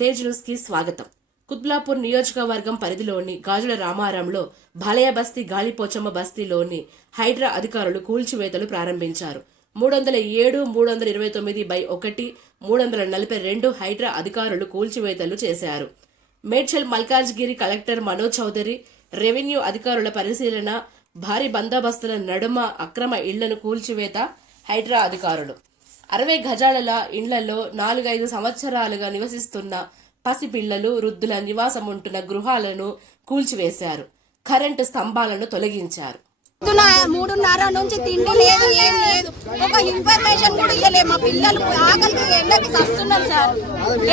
తేజ్ న్యూస్కి స్వాగతం. కుత్లాపూర్ నియోజకవర్గం పరిధిలోని గాజుల రామారంలో బాలయ బస్తీ గాలిపోచమ్మ బస్తీలోని హైడ్రా అధికారులు కూల్చివేతలు ప్రారంభించారు. మూడు వందల ఏడు మూడు వందల ఇరవై తొమ్మిది బై ఒకటి మూడు వందల నలభై రెండు హైడ్రా అధికారులు కూల్చివేతలు చేశారు. మేడ్చల్ మల్కాజ్గిరి కలెక్టర్ మనోజ్ చౌదరి రెవెన్యూ అధికారుల పరిశీలన భారీ బందోబస్తుల నడుమ అక్రమ ఇళ్ళను కూల్చివేత హైడ్రా అధికారులు. అరవై గజాల ఇండ్లలో నాలుగైదు సంవత్సరాలుగా నివసిస్తున్న పసిపిల్లలు వృద్ధుల నివాసం ఉంటున్న గృహాలను కూల్చివేశారు. కరెంటు స్తంభాలను తొలగించారు. మూడున్నర నుంచి తిండి లేదు ఏం లేదు. ఒక ఇన్ఫర్మేషన్ కూడా ఇవ్వలేదు మా పిల్లలు ఆకలికి ఎండకి చస్తున్నారు సార్.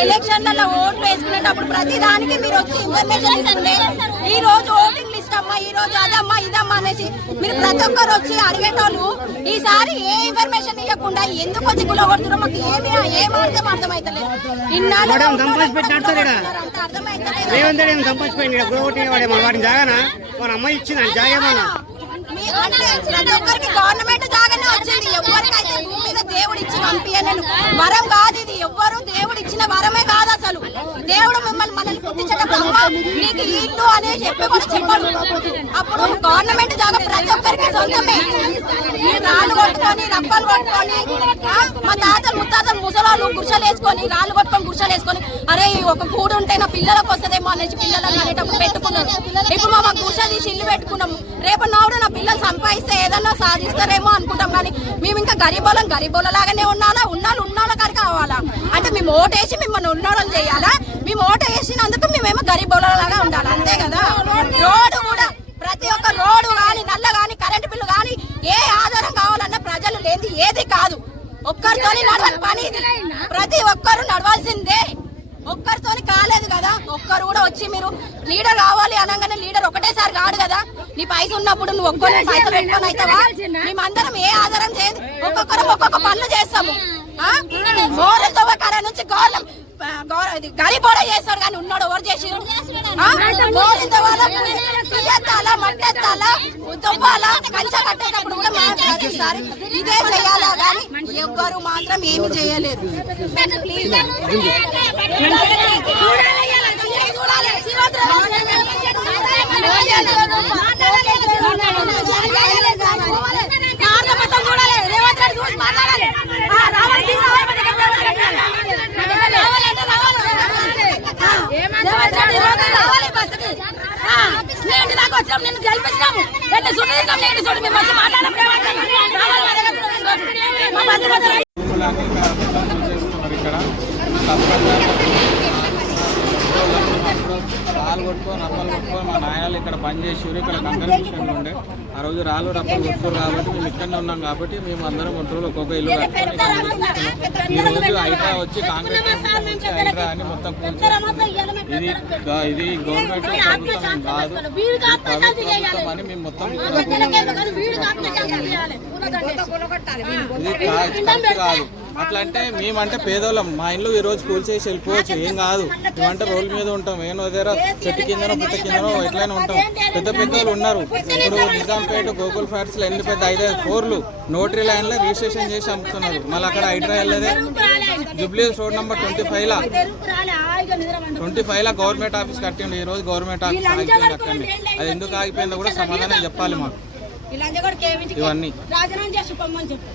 ఎలక్షన్లలో ఓట్లు వేసుకునేటప్పుడు ప్రతి దానికి మీరు వచ్చి ఇన్ఫర్మేషన్ ఇవ్వండి ఈ రోజు ఓటింగ్ లిస్ట్ అమ్మా ఈ రోజు అదమ్మా ఇదమ్మా అనేసి మీరు ప్రతి ఒక్కరు వచ్చి అడిగేటోళ్ళు ఈసారి ఏ ఇన్ఫర్మేషన్ ఇవ్వకుండా ఎందుకు వచ్చి గులగొడుతున్నారు మాకు ఏమి ఏం అర్థం అర్థమైతలేదు. ఇన్నాళ్ళు. అంత అర్థమైతలేదు. అమ్మాయి ఇచ్చింది జాగేమన్నా ఒక్కరికి గవర్నమెంట్ జాగానే వచ్చింది. ఎవరికైతే భూమి మీద దేవుడు ఇచ్చి పంపించలేను వరం కాదు ఇది. ఎవ్వరు దేవుడు దేవుడు మిమ్మల్ని మనల్ని పుట్టించేటప్పుడు అమ్మ నీకు ఇల్లు అనే చెప్పి కూడా చెప్పాడు. అప్పుడు గవర్నమెంట్ జాగా ప్రతి ఒక్కరికి సొంతమే. మీరు రాళ్ళు కొట్టుకొని రప్పలు కొట్టుకొని మా తాతలు ముత్తాతలు ముసలాళ్ళు గుర్షలు వేసుకొని రాళ్ళు కొట్టుకొని గుర్షలు వేసుకొని అరే ఒక గూడు ఉంటే నా పిల్లలకు వస్తుందేమో అనేసి పిల్లలకు అనేటప్పుడు పెట్టుకున్నారు. ఇప్పుడు మా గుర్ష తీసి ఇల్లు పెట్టుకున్నాము. రేపు నాడు నా పిల్లలు సంపాదిస్తే ఏదన్నా సాధిస్తారేమో అనుకుంటాం కానీ మేము ఇంకా గరీబోళం గరీబోళ్ళ లాగానే ఉన్నాలా ఉన్నాళ్ళు ఉన్నాళ్ళ కాడికి కావాలా? అంటే మేము ఓటేసి మిమ్మల్ని ఉన్నోళ్ళని చేయాలా? లాగా ఉండాలి. అంతే కదా? రోడ్డు కూడా ప్రతి ఒక్క రోడ్డు కానీ నల్ల కానీ కరెంటు బిల్లు కానీ ఏ ఆధారం కావాలన్నా ప్రజలు లేని ఏది కాదు. ఒక్కరితోని నడవని పని ప్రతి ఒక్కరు నడవాల్సిందే. ఒక్కరితోని కాలేదు కదా? ఒక్కరు కూడా వచ్చి మీరు లీడర్ కావాలి అనగానే లీడర్ ఒకటేసారి కాడు కదా? నీ పైసలు ఉన్నప్పుడు నువ్వు ఒక్కరు పైసలు పెట్టుకొని అవుతావా మేమందరం ఏ ఆధారం చేయదు. ఒక్కొక్కరు ఒక్కొక్క పనులు చేస్తాము. మోరల్ కర నుంచి గోర్లం గరిబోడ చేస్తాడు కానీ ఉన్నాడు ఎవరు చేసి మోరల్ తవ్వాలా తీయత్తాలా మట్టెత్తాలా దువ్వాలా కంచ కట్టేటప్పుడు కూడా ఇదే చేయాలా కానీ ఎవ్వరు మాత్రం ఏమి చేయలేరు ప్లీజ్ నిన్ను గెలిపించినాము ఎన్ని సుడి నేను చూడు మేము వచ్చి మాట్లాడడం భూములన్నీ ఇక్కడ మొత్తం చేస్తున్నారు ఇక్కడ తప్పనిసరిగా రాళ్ళు కొట్టుకొని రప్పలు కొట్టుకొని మా నాయనలు ఇక్కడ పని చేసారు ఇక్కడ కంకర మిషన్లు ఉండే. ఆ రోజు రాళ్ళు రప్పలు కొట్టుకోరు కాబట్టి మేము ఇక్కడనే ఉన్నాం కాబట్టి మేము అందరం ఒంటరిలో ఒక్కొక్క ఇల్లు. ఈ రోజు హైడ్రా వచ్చి కాంగ్రెస్ హైడ్రా అని మొత్తం ఇది ఇది గవర్నమెంట్ ప్రభుత్వం కాదు. ప్రభుత్వ అని మేము మొత్తం ఇది కరెక్ట్ కాదు. అట్లా అంటే మేమంటే పేదోళ్ళం. మా ఇంట్లో ఈ రోజు కూల్చేసి వెళ్ళిపోవచ్చు. ఏం కాదు. మేమంటే రోడ్ల మీద ఉంటాం. ఏం దగ్గర చెట్టు కిందనో పుట్ట కిందనో ఎట్లయినా ఉంటాం. పెద్ద పెద్ద వాళ్ళు ఉన్నారు. ఇప్పుడు నిజాంపేట గోకుల్ ఫ్యాట్స్లో ఎన్ని పెద్ద ఐదైదు ఫోర్లు నోటరీ లైన్లో రిజిస్ట్రేషన్ చేసి అమ్ముతున్నారు. మళ్ళీ అక్కడ Hydraa వెళ్ళదే Jubilee road number twenty five లా. ట్వంటీ ఫైవ్ లా గవర్నమెంట్ ఆఫీస్ కట్టిండు. ఈ రోజు గవర్నమెంట్ ఆఫీస్ ఆగిపోయింది అక్కడనే అది ఎందుకు ఆగిపోయిందో కూడా సమాధానం చెప్పాలి మాకు. ఇవన్నీ. రాజీనామా చేసి పొమ్మని చెప్పు.